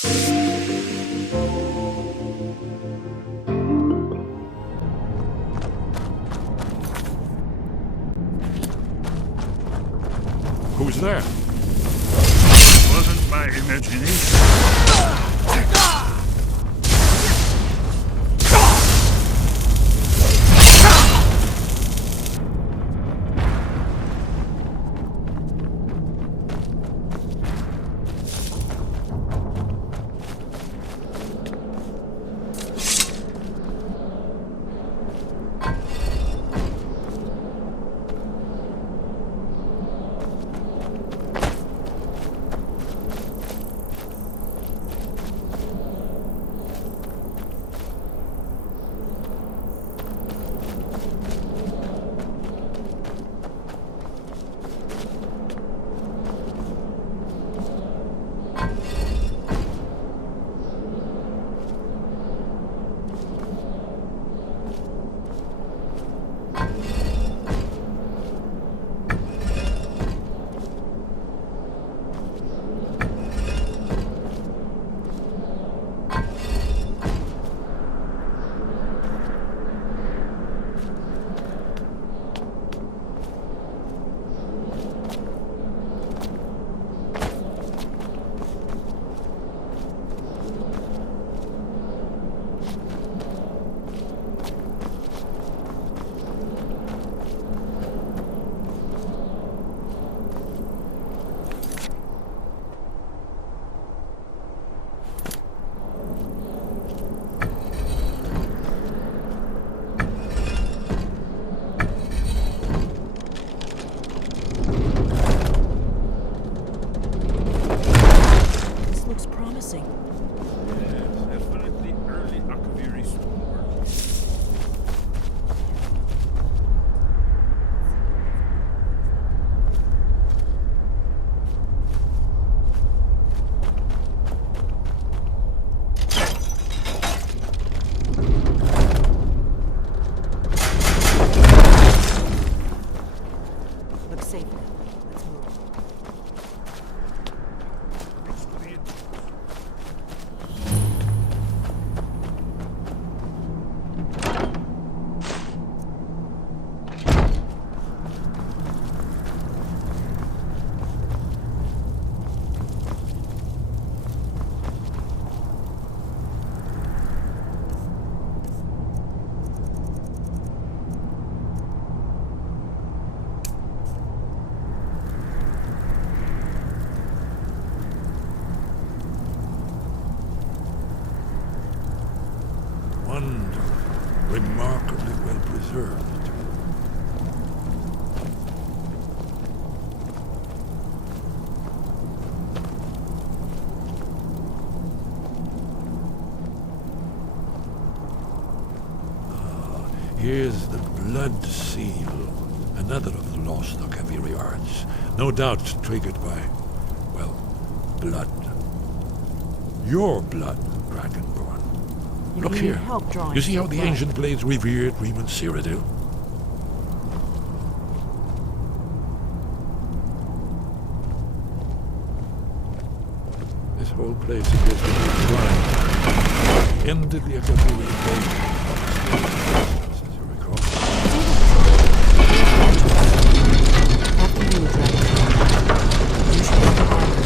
Who's there? Wasn't my imagination. Remarkably well preserved. Here's the blood seal, another of the lost Akaviri arts, no doubt triggered by, well, blood. Your blood, Dragonborn. Look here. You see how the ancient blades revered Riemann Cyrodiil? This whole place appears to be a shrine. Ended the Akaviri invasion. As you recall. After you, Dragonborn, you should have the armor.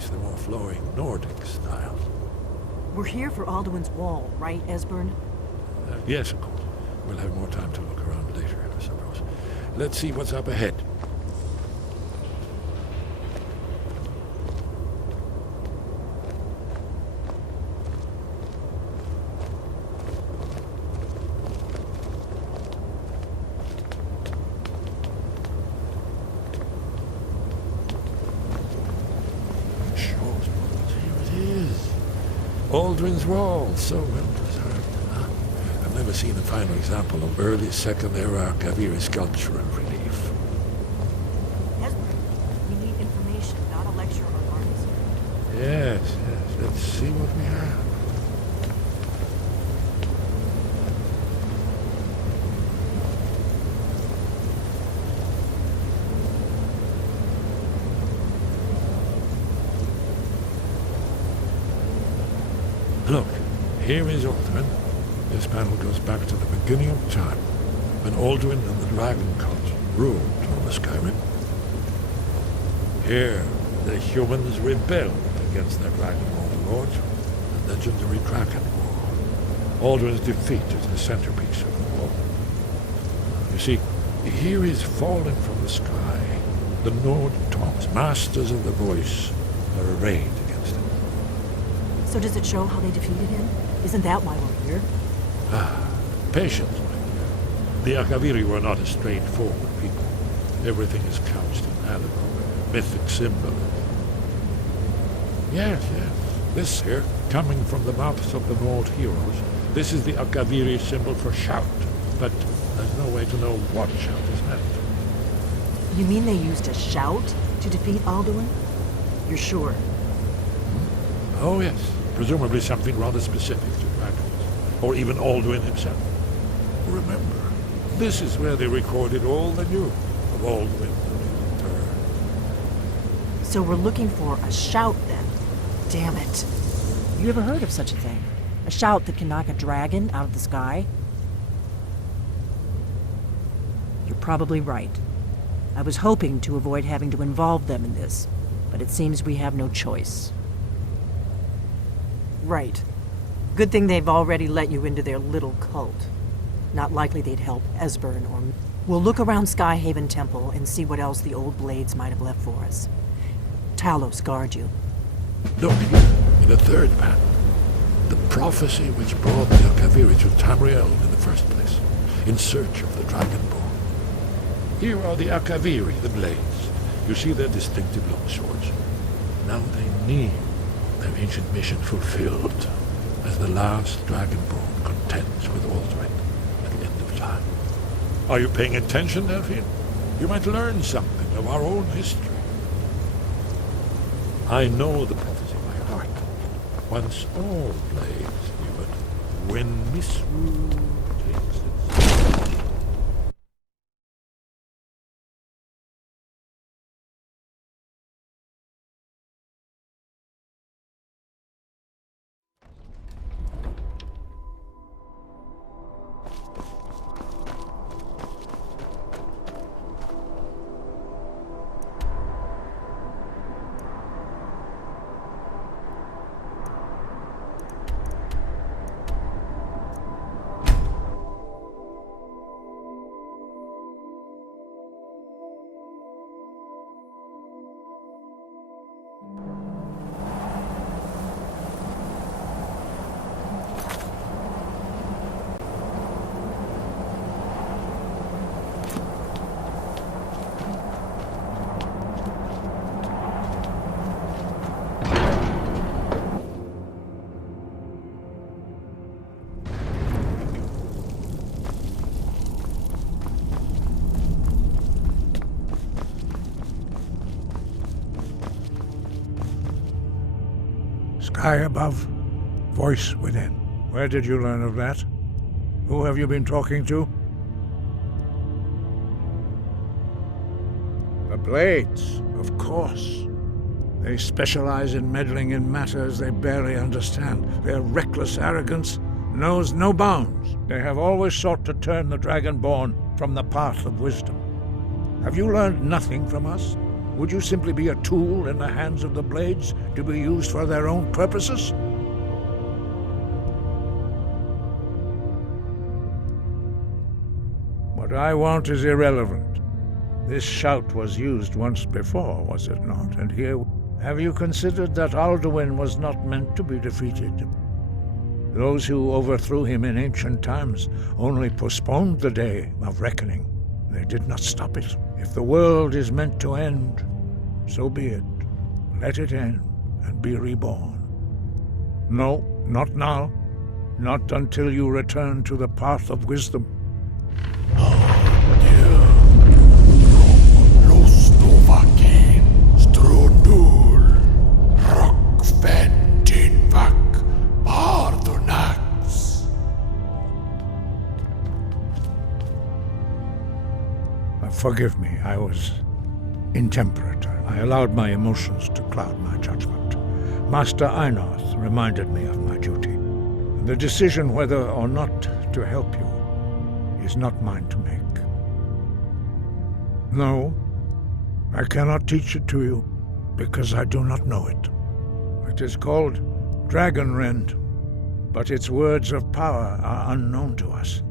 The more flowing Nordic style. We're here for Alduin's Wall, right, Esbern? Yes, of course. We'll have more time to look around later, I suppose. let's see what's up ahead. Aldrin's Wall, so well preserved. I've never seen a finer example of early Second Era Kaviri sculpture and relief. Esmer, we need information, not a lecture on arts. Yes, let's see what we have. Look, here is Aldrin. This panel goes back to the beginning of time, when Aldrin and the Dragon Cult ruled over Skyrim. Here, the humans rebelled against their dragon overlord, the legendary Dragon War. Aldrin's defeat is the centerpiece of the war. You see, here is fallen from the sky. The Nord Tongs, masters of the voice, are arrayed against him. So does it show how they defeated him? Isn't that why we're here? Patience, my dear. The Akaviri were not a straightforward people. Everything is couched in allegory, mythic symbolism. Yes. This here, coming from the mouths of the Nord heroes, this is the Akaviri symbol for shout. But there's no way to know what shout is meant. You mean they used a shout to defeat Alduin? You're sure? Oh, yes. Presumably something rather specific to dragons, or even Alduin himself. Remember, this is where they recorded all they knew of Alduin and her. So we're looking for a shout then. Damn it. You ever heard of such a thing? A shout that can knock a dragon out of the sky? You're probably right. I was hoping to avoid having to involve them in this, but it seems we have no choice. Right. Good thing they've already let you into their little cult. Not likely they'd help Esbern or... We'll look around Skyhaven Temple and see what else the old blades might have left for us. Talos guard you. Look, in the third panel, the prophecy which brought the Akaviri to Tamriel in the first place, in search of the Dragonborn. Here are the Akaviri, the blades. You see their distinctive long swords. Now they need their ancient mission fulfilled, as the last Dragonborn contends with Aldrin at the end of time. Are you paying attention, Delphine? You might learn something of our own history. I know the prophecy by heart. Once all blades knew it, when misrule takes its... Sky above, voice within. Where did you learn of that? Who have you been talking to? The Blades, of course. They specialize in meddling in matters they barely understand. Their reckless arrogance knows no bounds. They have always sought to turn the Dragonborn from the path of wisdom. Have you learned nothing from us? Would you simply be a tool in the hands of the Blades to be used for their own purposes? What I want is irrelevant. This shout was used once before, was it not? And here, have you considered that Alduin was not meant to be defeated? Those who overthrew him in ancient times only postponed the day of reckoning. They did not stop it. If the world is meant to end, so be it. Let it end and be reborn. No, not now. Not until you return to the path of wisdom. Forgive me, I was intemperate. I allowed my emotions to cloud my judgment. Master Einorth reminded me of my duty. The decision whether or not to help you is not mine to make. No, I cannot teach it to you, because I do not know it. It is called Dragonrend, but its words of power are unknown to us.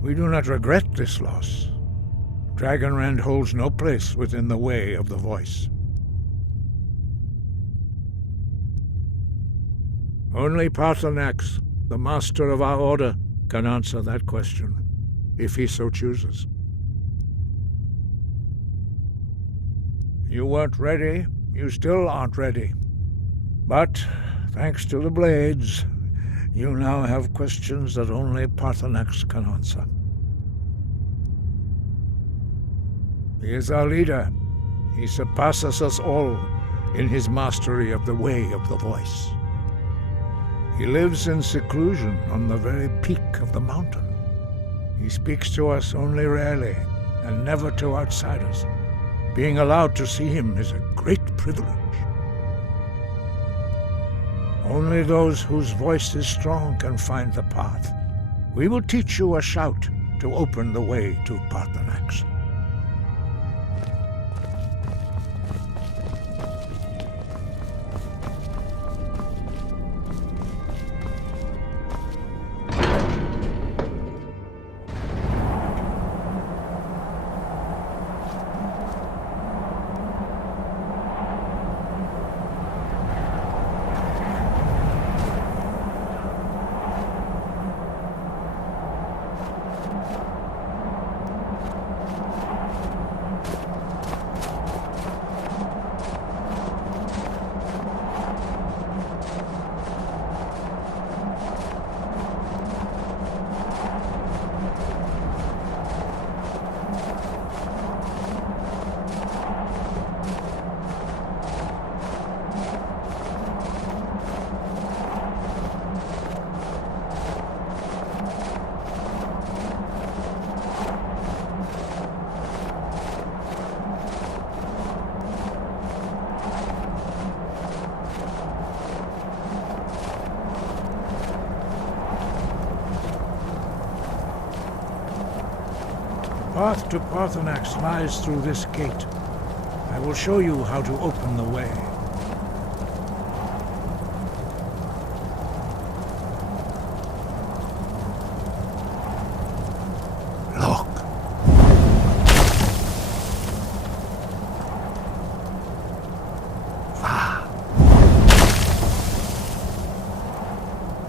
We do not regret this loss. Dragonrend holds no place within the way of the voice. Only Paarthurnax, the master of our order, can answer that question, if he so chooses. You weren't ready. You still aren't ready. But, thanks to the blades, you now have questions that only Paarthurnax can answer. He is our leader. He surpasses us all in his mastery of the way of the voice. He lives in seclusion on the very peak of the mountain. He speaks to us only rarely, and never to outsiders. Being allowed to see him is a great privilege. Only those whose voice is strong can find the path. We will teach you a shout to open the way to Paarthurnax. The path to Paarthurnax lies through this gate. I will show you how to open the way. Look. Va.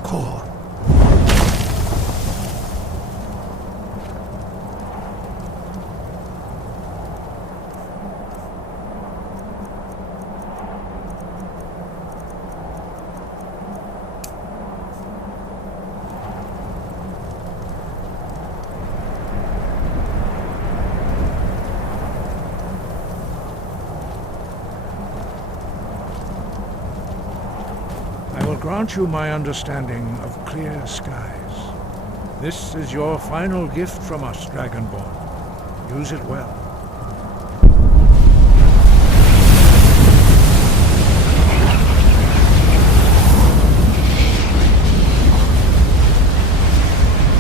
Kor. Grant you my understanding of clear skies. This is your final gift from us, Dragonborn. Use it well.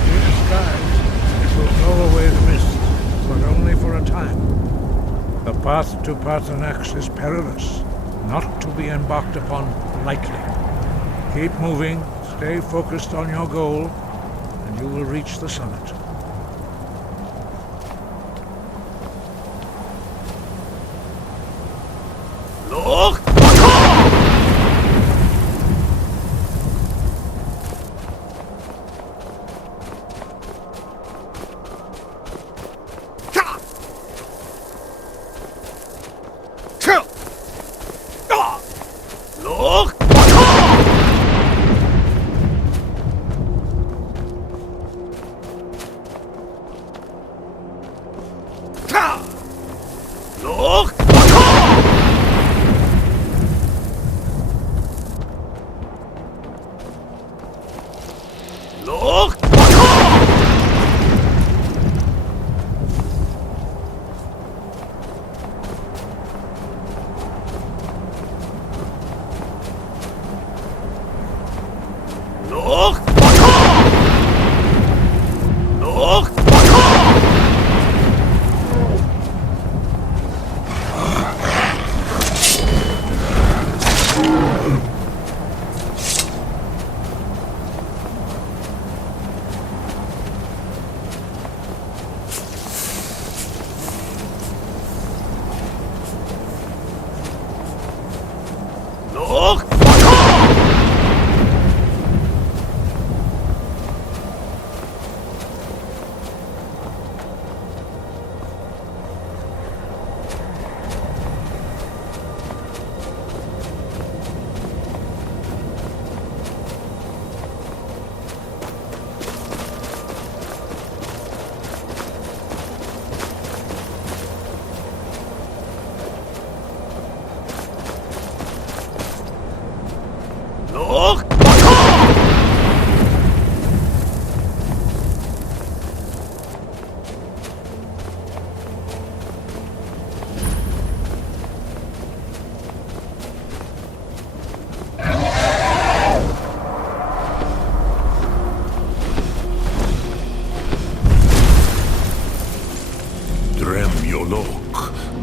Clear skies, it will blow away the mist, but only for a time. The path to Paarthurnax is perilous, not to be embarked upon lightly. Keep moving, stay focused on your goal, and you will reach the summit.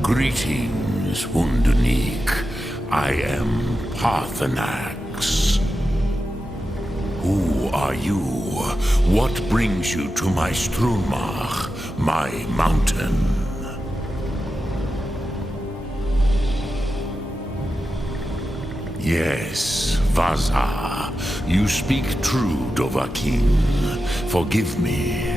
Greetings, Undunik. I am Parthenax. Who are you? What brings you to my Strunmach, my mountain? Yes, Vaza. You speak true, Dovahkiin. Forgive me.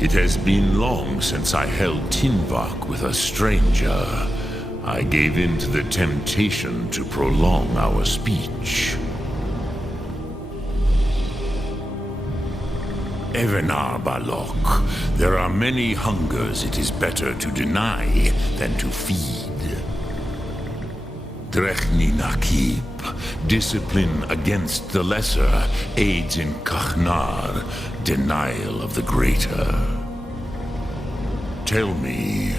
It has been long since I held Tinvak with a stranger. I gave in to the temptation to prolong our speech. Evenar Balok, there are many hungers it is better to deny than to feed. Drechni Nakib, discipline against the lesser aids in Kachnar, denial of the greater. Tell me,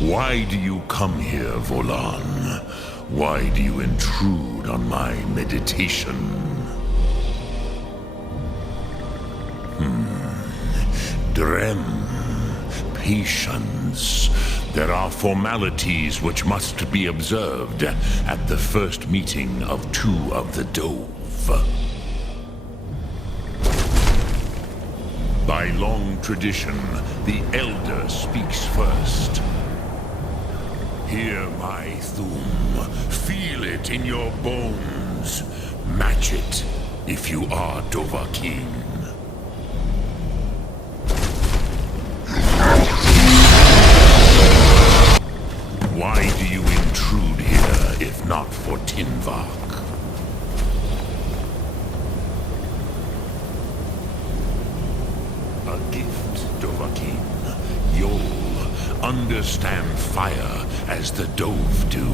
why do you come here, Volan? Why do you intrude on my meditation? Drem, patience. There are formalities which must be observed at the first meeting of two of the Dove. By long tradition, the Elder speaks first. Hear my Thum. Feel it in your bones. Match it if you are Dovahkiin. Why do you intrude here if not for Tinvak? A gift, Dovahkiin. You'll understand fire as the Dove do.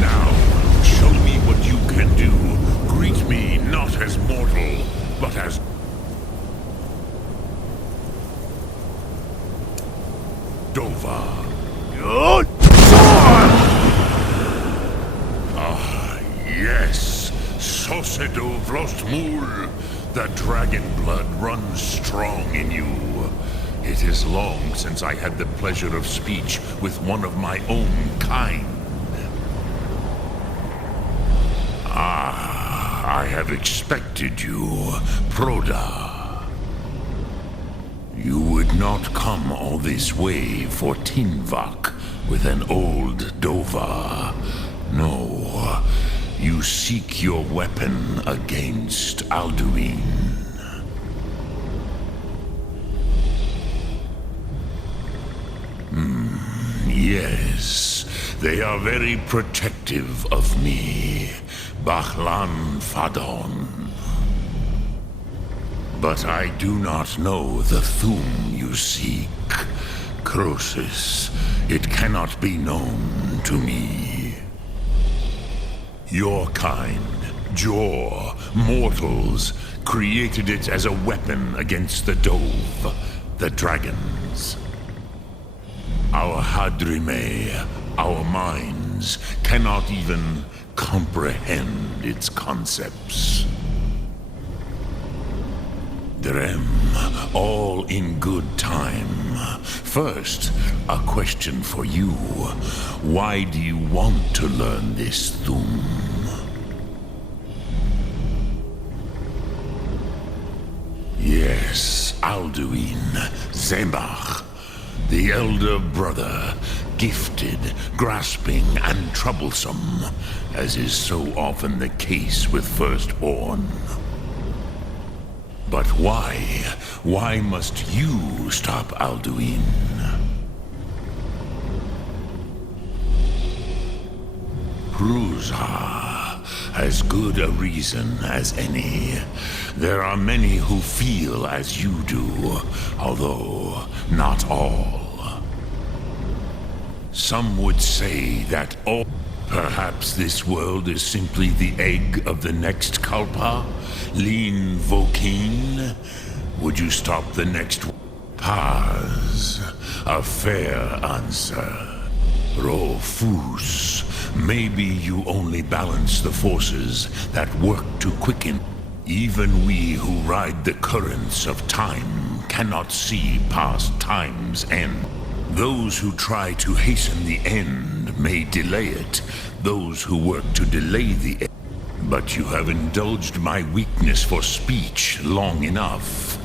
Now, show me what you can do. Greet me not as mortal, but as Dova. Ah, yes. Sosedo Vrostmul. The dragon blood runs strong in you. It is long since I had the pleasure of speech with one of my own kind. Ah. I have expected you, Proda. You would not come all this way for Tinvak with an old Dova. No, you seek your weapon against Alduin. Yes, they are very protective of me, Bachlan Fadon. But I do not know the Thum you seek, Croesus. It cannot be known to me. Your kind, Jor, mortals, created it as a weapon against the Dove, the dragons. Our Hadrime, our minds, cannot even comprehend its concepts. Drem, all in good time. First, a question for you. Why do you want to learn this Thum? Yes, Alduin, Zemach. The elder brother, gifted, grasping, and troublesome, as is so often the case with firstborn. But why? Why must you stop Alduin? Prusa, as good a reason as any. There are many who feel as you do, although not all. Some would say that all... Perhaps this world is simply the egg of the next Kalpa? Lean Vokin? Would you stop the next... Paz? A fair answer. Rofus. Maybe you only balance the forces that work to quicken. Even we who ride the currents of time cannot see past time's end. Those who try to hasten the end may delay it. Those who work to delay the end. But you have indulged my weakness for speech long enough.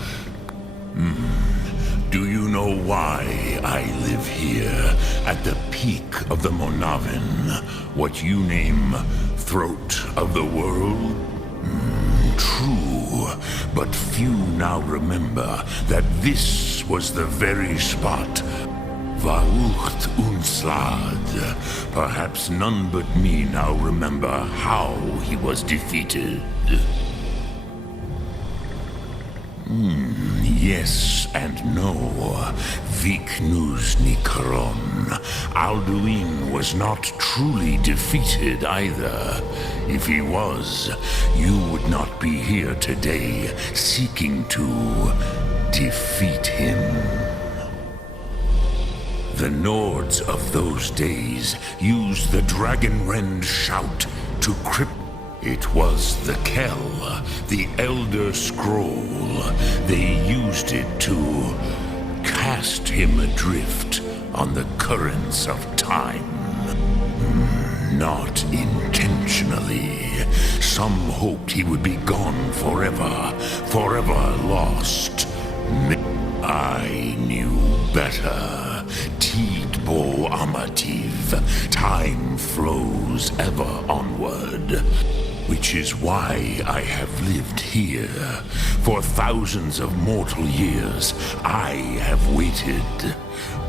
Do you know why I live here, at the peak of the Monavin, what you name throat of the world? True, but few now remember that this was the very spot. Varucht Unslad. Perhaps none but me now remember how he was defeated. Yes and no. Viknus Nikaron. Alduin was not truly defeated either. If he was, you would not be here today seeking to defeat him. The Nords of those days used the Dragonrend shout to cripple. It was the Kell, the Elder Scroll. They used it to cast him adrift on the currents of time. Not intentionally. Some hoped he would be gone forever, forever lost. I knew better. Tidbo Amativ, time flows ever onward. Which is why I have lived here. For thousands of mortal years, I have waited.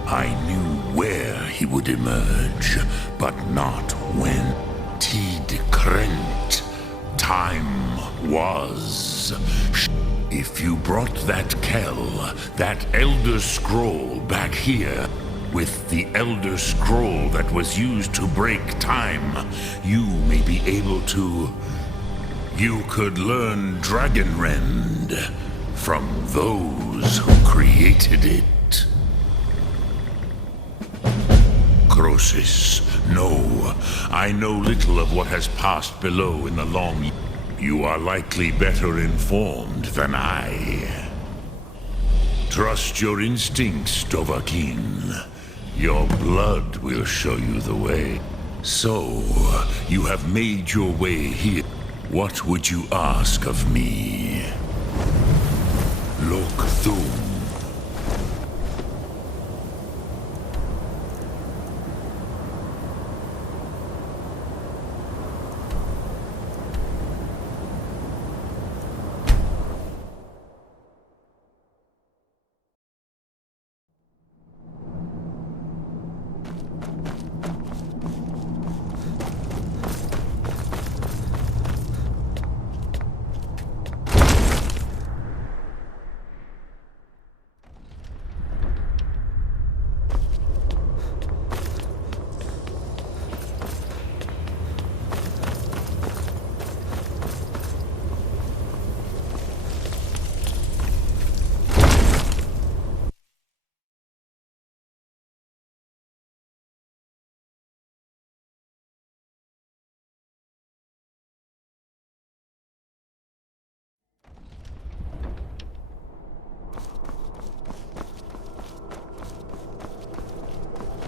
I knew where he would emerge, but not when. Tid Krent, time was. If you brought that Kell, that Elder Scroll back here, with the Elder Scroll that was used to break time, you may be able to... You could learn Dragonrend from those who created it. Croesus, no. I know little of what has passed below in the long... You are likely better informed than I. Trust your instincts, Dovahkiin. Your blood will show you the way. So, you have made your way here. What would you ask of me? Look through.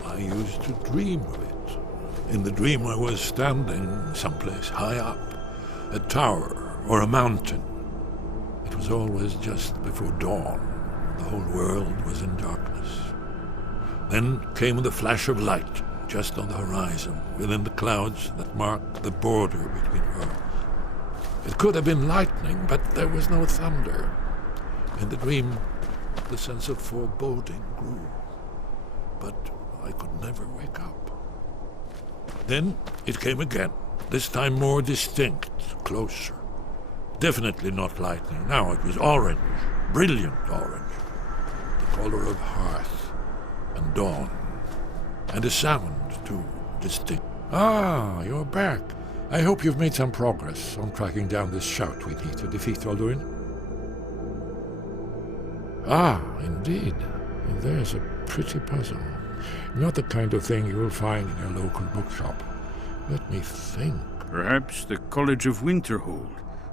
I used to dream of it. In the dream I was standing someplace high up, a tower or a mountain. It was always just before dawn. The whole world was in darkness. Then came the flash of light, just on the horizon, within the clouds that marked the border between worlds. It could have been lightning, but there was no thunder. In the dream, the sense of foreboding grew. But I could never wake up. Then it came again, this time more distinct, closer. Definitely not lightning. Now it was orange, brilliant orange. The color of hearth and dawn. And a sound, too, distinct. Ah, you're back. I hope you've made some progress on tracking down this shout we need to defeat Alduin. Ah, indeed. There's a pretty puzzle. Not the kind of thing you will find in a local bookshop. Let me think. Perhaps the College of Winterhold,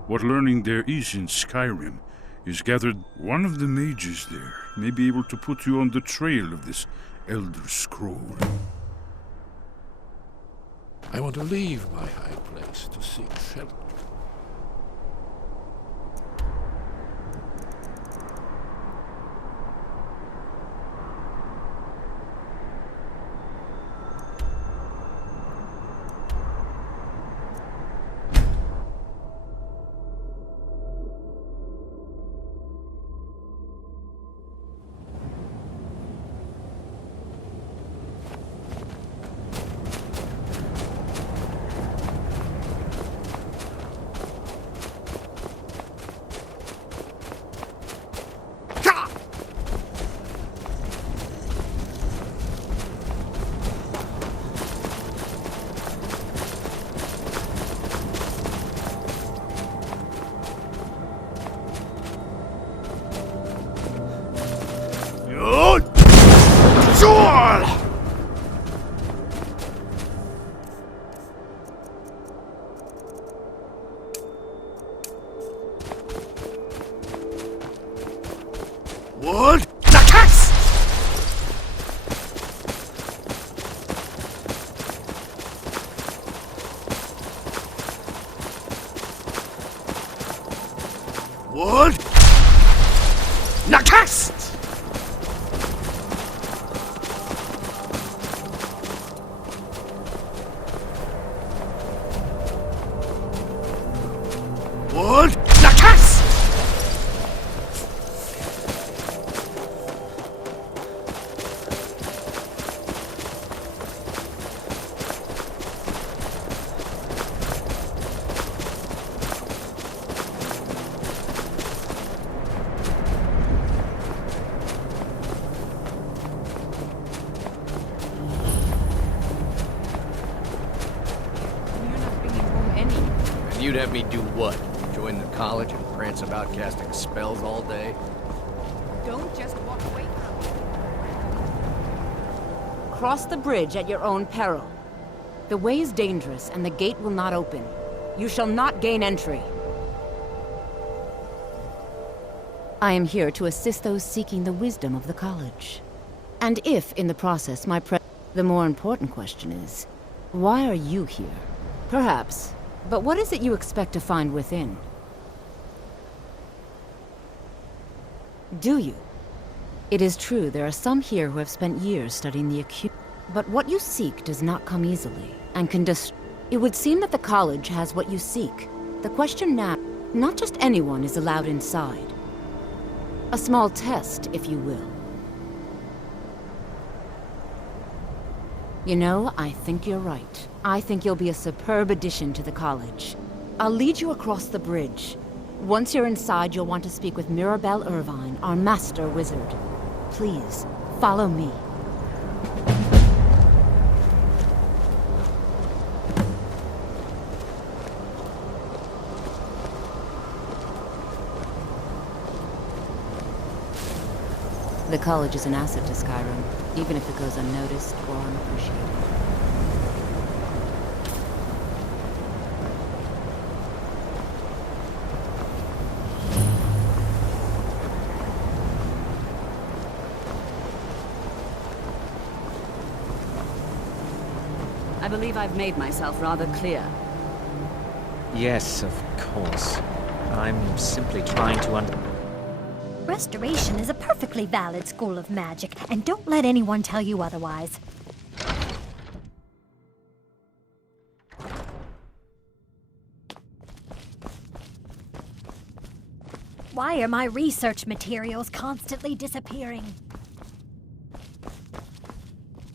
what learning there is in Skyrim, is gathered. One of the mages there may be able to put you on the trail of this Elder Scroll. I want to leave my high place to seek shelter. What? Attacks! What? Nakast! What? Nakast! You'd have me do what? Join the college and prance about casting spells all day? Don't just walk away from me. Cross the bridge at your own peril. The way is dangerous, and the gate will not open. You shall not gain entry. I am here to assist those seeking the wisdom of the college. And if, in the process, the more important question is, why are you here? Perhaps But what is it you expect to find within? Do you? It is true, there are some here who have spent years studying the acute. But what you seek does not come easily, and can It would seem that the college has what you seek. The question now, not just anyone is allowed inside. A small test, if you will. You know, I think you're right. I think you'll be a superb addition to the college. I'll lead you across the bridge. Once you're inside, you'll want to speak with Mirabelle Irvine, our master wizard. Please, follow me. The college is an asset to Skyrim, even if it goes unnoticed or unappreciated. I believe I've made myself rather clear. Yes, of course. I'm simply trying to Restoration is a perfectly valid school of magic, and don't let anyone tell you otherwise. Why are my research materials constantly disappearing?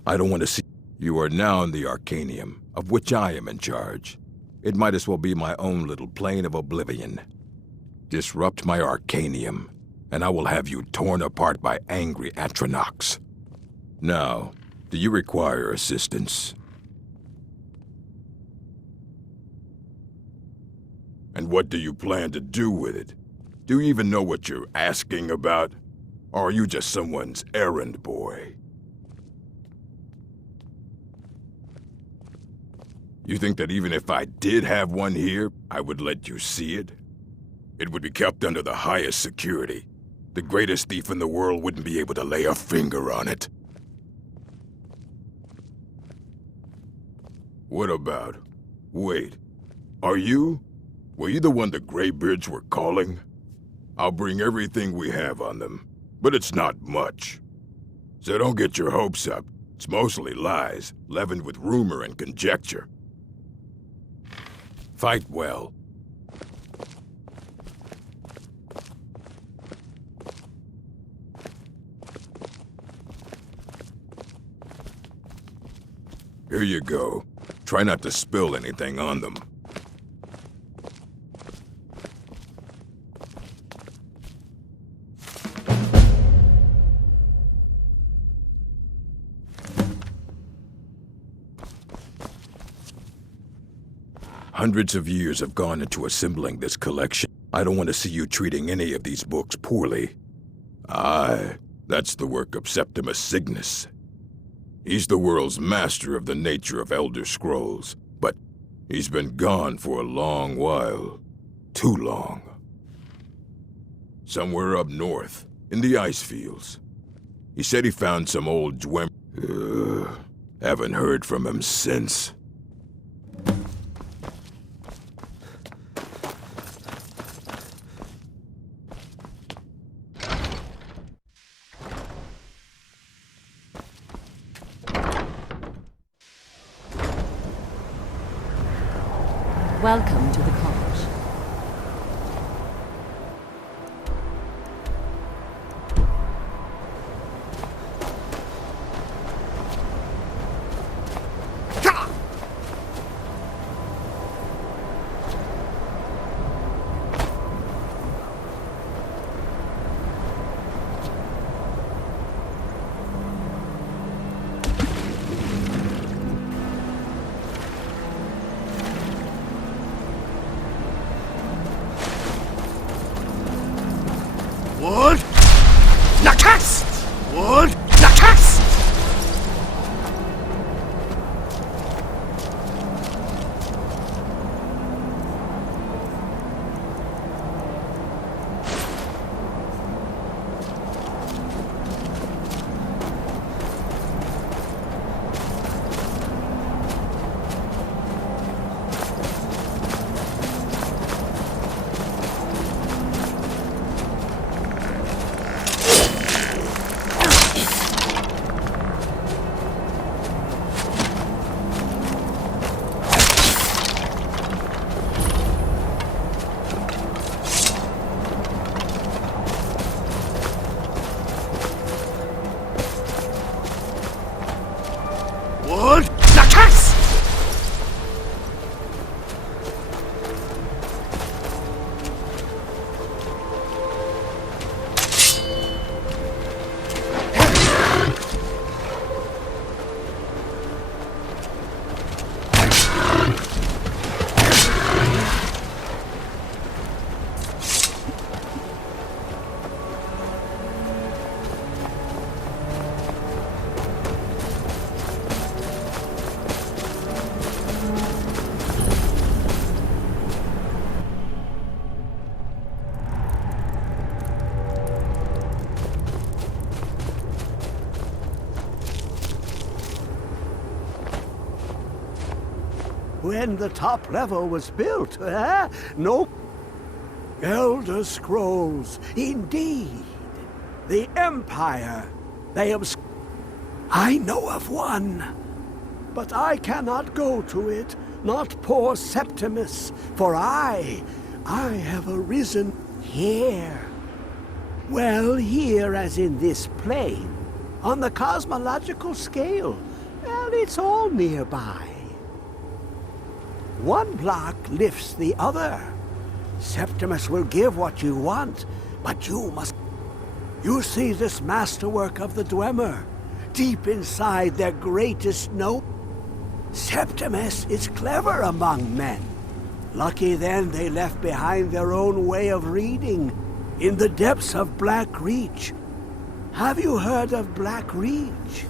I don't want to see. You are now in the Arcanium, of which I am in charge. It might as well be my own little plane of oblivion. Disrupt my Arcanium, and I will have you torn apart by angry Atronachs. Now, do you require assistance? And what do you plan to do with it? Do you even know what you're asking about? Or are you just someone's errand boy? You think that even if I did have one here, I would let you see it? It would be kept under the highest security. The greatest thief in the world wouldn't be able to lay a finger on it. What about? Wait, are you? Were you the one the Greybeards were calling? I'll bring everything we have on them, but it's not much. So don't get your hopes up. It's mostly lies, leavened with rumor and conjecture. Fight well. Here you go. Try not to spill anything on them. Hundreds of years have gone into assembling this collection. I don't want to see you treating any of these books poorly. Aye, that's the work of Septimus Cygnus. He's the world's master of the nature of Elder Scrolls, but he's been gone for a long while. Too long. Somewhere up north, in the ice fields. He said he found some old Dwem... haven't heard from him since. Welcome to the college. when the top level was built. No Elder Scrolls, indeed. The Empire. They have... I know of one. But I cannot go to it, not poor Septimus, for I have arisen here. Well, here as in this plane, on the cosmological scale. Well, it's all nearby. One block lifts the other. Septimus will give what you want, but you must... You see this masterwork of the Dwemer, deep inside their greatest note? Septimus is clever among men. Lucky then they left behind their own way of reading, in the depths of Black Reach. Have you heard of Black Reach?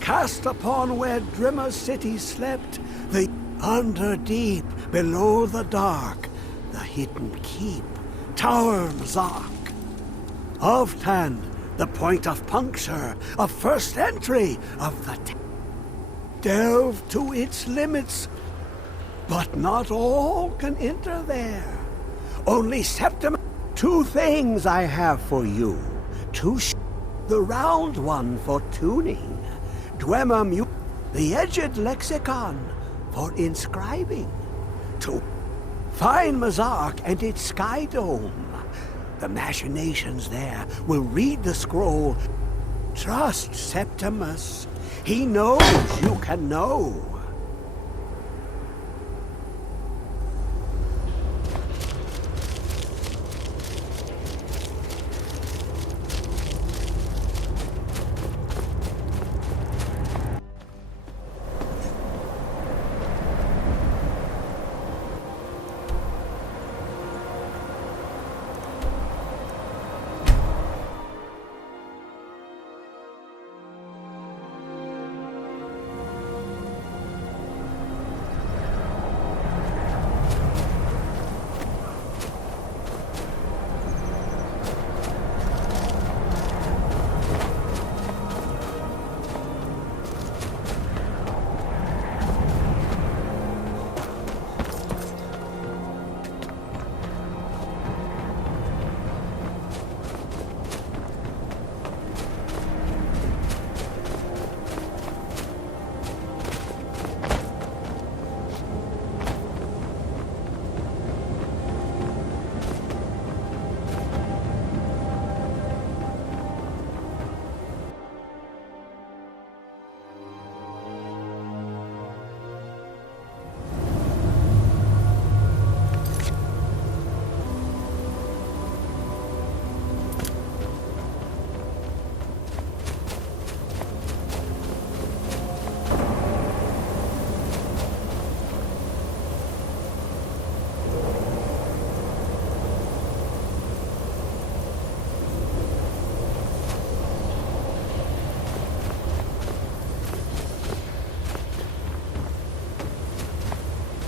Cast upon where Drimmer's city slept, the underdeep, below the dark, the hidden keep, Tower Mazak. Ovtan, the point of puncture, of first entry, of the delve to its limits. But not all can enter there. Only Septimus. 2 things I have for you. 2 the round one for tuning. Dwemer the edged lexicon for inscribing. 2 find Mazark and its sky dome. The machinations there will read the scroll. Trust Septimus. He knows you can know.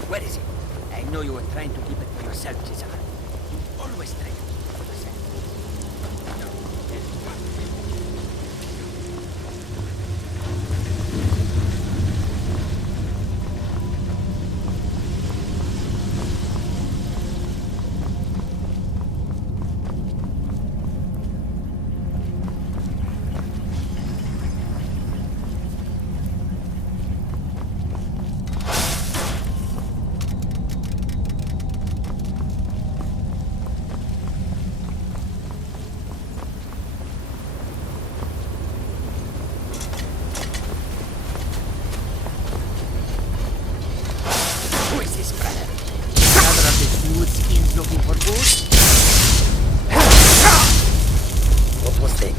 Where is it? I know you were trying to keep it for yourself, Cesar. You always try to keep it for yourself. Looking for gold? What was that?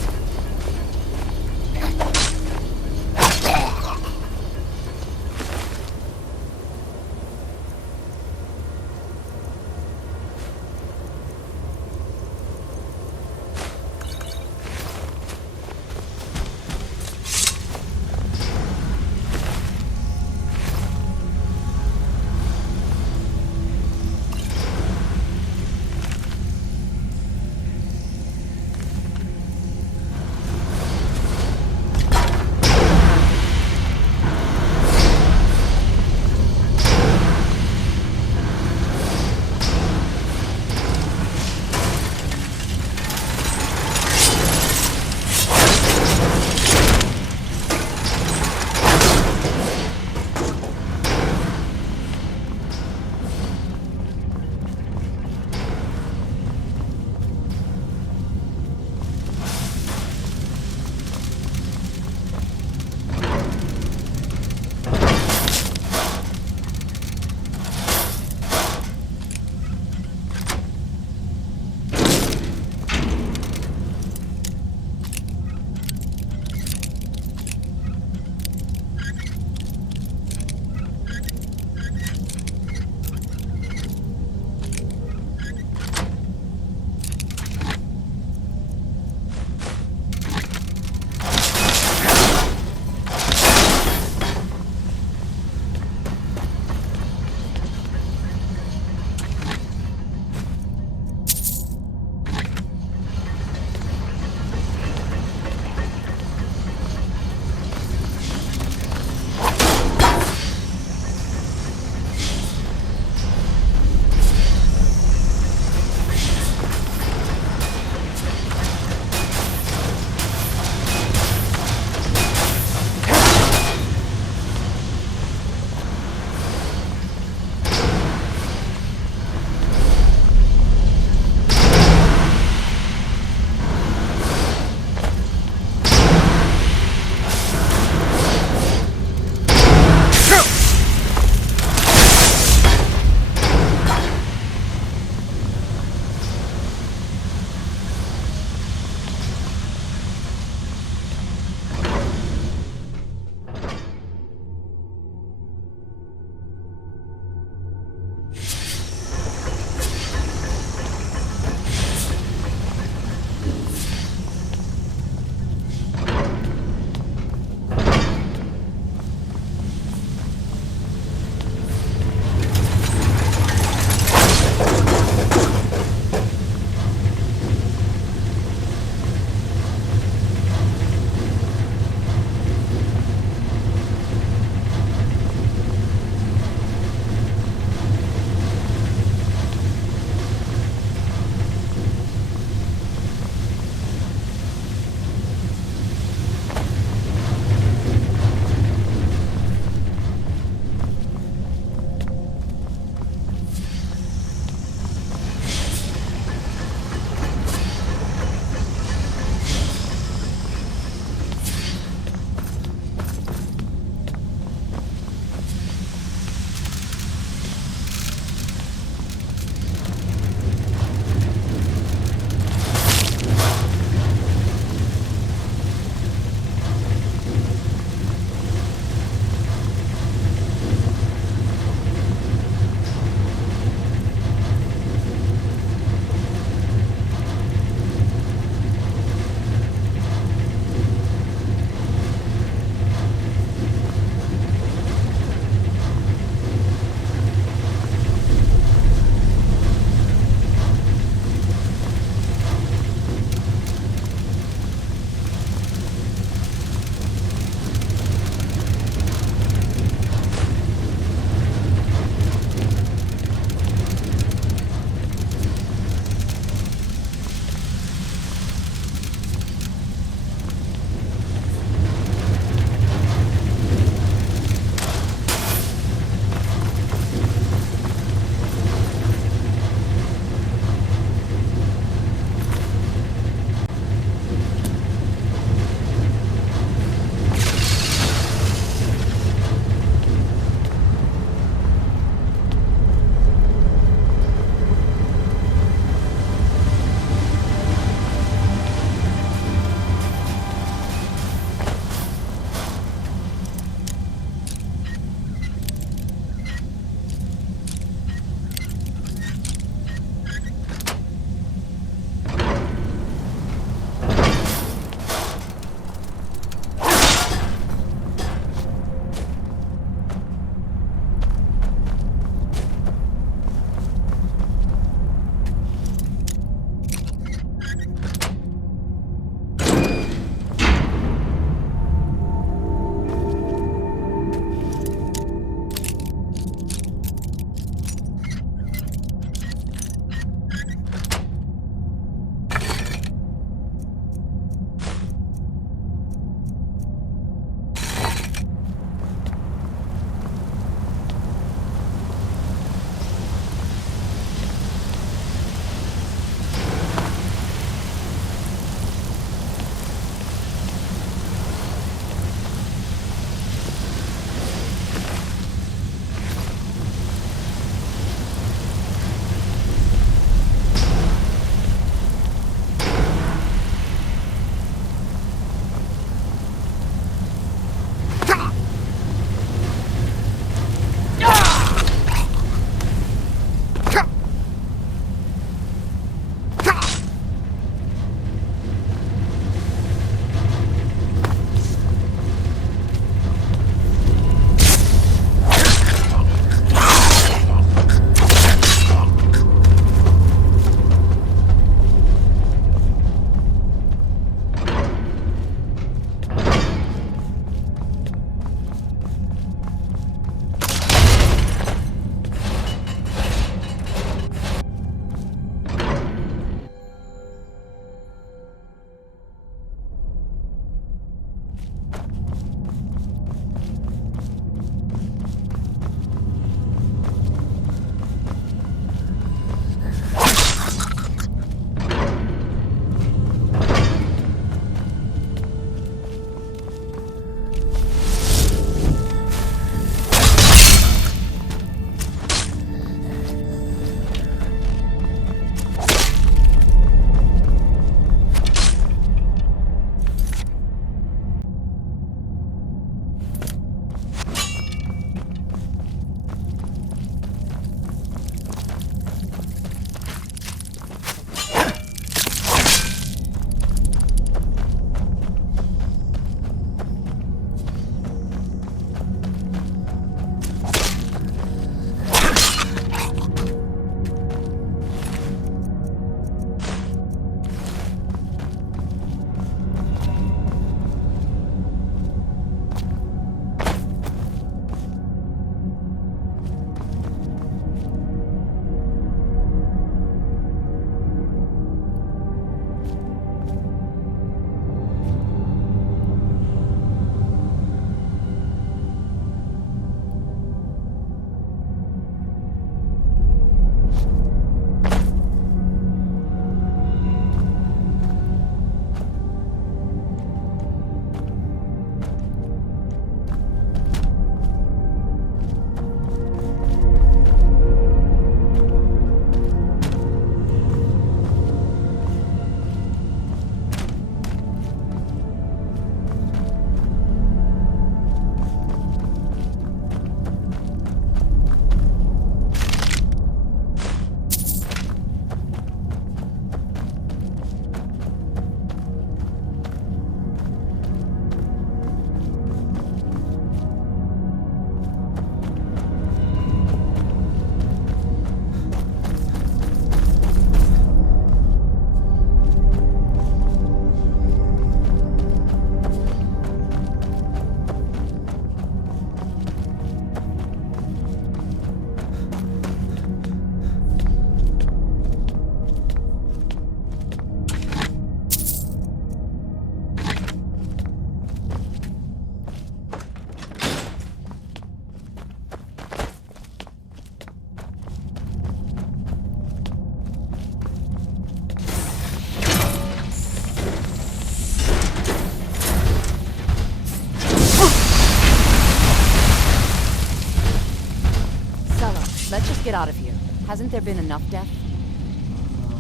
Let's just get out of here. Hasn't there been enough death?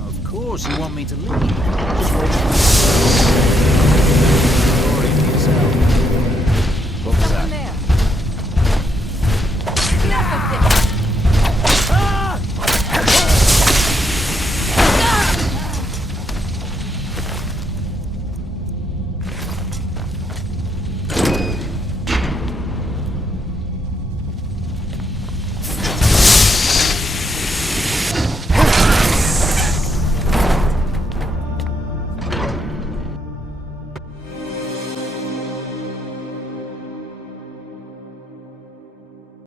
Of course you want me to leave. Just wait for the story for yourself.